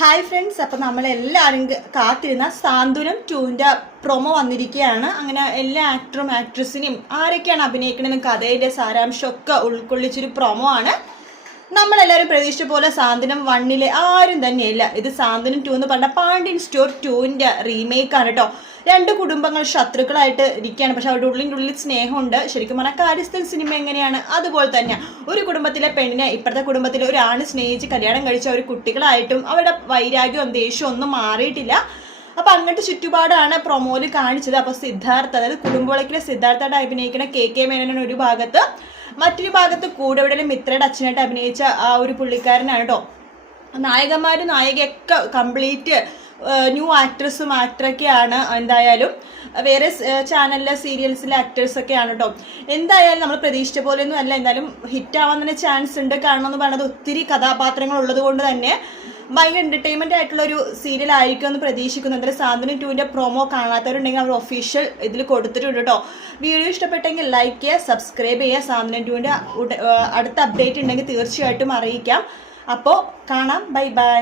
Hi friends, അപ്പം നമ്മളെല്ലാവരും കാത്തിരുന്ന സാന്ത്വനം 2ൻ്റെ പ്രൊമോ വന്നിരിക്കുകയാണ്. അങ്ങനെ എല്ലാ ആക്ടറും ആക്ട്രസിനെയും ആരൊക്കെയാണ് അഭിനയിക്കണമെന്ന് കഥയുടെ സാരാംശമൊക്കെ ഉൾക്കൊള്ളിച്ചൊരു പ്രൊമോ ആണ്. നമ്മളെല്ലാവരും പ്രതീക്ഷിച്ച പോലെ സാന്ത്വനം 1 ആരും തന്നെയില്ല. ഇത് സാന്ത്വനം 2 എന്ന് പറഞ്ഞ പാണ്ഡ്യൻ സ്റ്റോർ 2ൻ്റെ റീമേക്കാണ് കേട്ടോ. രണ്ട് കുടുംബങ്ങൾ ശത്രുക്കളായിട്ട് ഇരിക്കുകയാണ്, പക്ഷെ അവരുടെ ഉള്ളിൽ സ്നേഹമുണ്ട്. ശരിക്കും പറഞ്ഞാൽ കാര്യസ്ഥൻ സിനിമ എങ്ങനെയാണ് അതുപോലെ തന്നെ ഒരു കുടുംബത്തിലെ പെണ്ണിനെ ഇപ്പോഴത്തെ കുടുംബത്തിലെ ഒരാണ് സ്നേഹിച്ച് കല്യാണം കഴിച്ച ഒരു കുട്ടികളായിട്ടും അവരുടെ വൈരാഗ്യവും ദേഷ്യവും ഒന്നും മാറിയിട്ടില്ല. അപ്പൊ അങ്ങനത്തെ ചുറ്റുപാടാണ് പ്രൊമോയിൽ കാണിച്ചത്. അപ്പൊ സിദ്ധാർത്ഥ, അതായത് കുടുംബവിളക്കിലെ സിദ്ധാർത്ഥമായിട്ട് അഭിനയിക്കുന്ന കെ മേനോൻ ഒരു ഭാഗത്ത്, മറ്റൊരു ഭാഗത്ത് കൂടെവിടെ മിത്രയുടെ അച്ഛനായിട്ട് അഭിനയിച്ച ആ ഒരു പുള്ളിക്കാരനാണ് കേട്ടോ. നായകന്മാരും നായികയൊക്കെ കംപ്ലീറ്റ് ന്യൂ ആക്ട്രസും ആക്ടറൊക്കെയാണ്. എന്തായാലും വേറെ ചാനലിലെ സീരിയൽസിലെ ആക്ടേഴ്സൊക്കെയാണ് കേട്ടോ. എന്തായാലും നമ്മൾ പ്രതീക്ഷിച്ച പോലെയൊന്നും അല്ല. എന്തായാലും ഹിറ്റ് ആവാൻ തന്നെ ചാൻസ് ഉണ്ട്. കാരണം എന്ന് പറയുന്നത് ഒത്തിരി കഥാപാത്രങ്ങൾ ഉള്ളത് കൊണ്ട് തന്നെ ഭയങ്കര എൻ്റർടൈൻമെൻ്റ് ആയിട്ടുള്ള ഒരു സീരിയൽ ആയിരിക്കും എന്ന് പ്രതീക്ഷിക്കുന്നു. എന്തായാലും സാന്ത്വനം 2ൻ്റെ പ്രൊമോ കാണാത്തവരുണ്ടെങ്കിൽ അവർ ഒഫീഷ്യൽ ഇതിൽ കൊടുത്തിട്ടുണ്ട് കേട്ടോ. വീഡിയോ ഇഷ്ടപ്പെട്ടെങ്കിൽ ലൈക്ക് ചെയ്യുക, സബ്സ്ക്രൈബ് ചെയ്യുക. സാന്ത്വനം 2ൻ്റെ അടുത്ത അപ്ഡേറ്റ് ഉണ്ടെങ്കിൽ തീർച്ചയായിട്ടും അറിയിക്കാം. അപ്പോൾ കാണാം. Bye bye.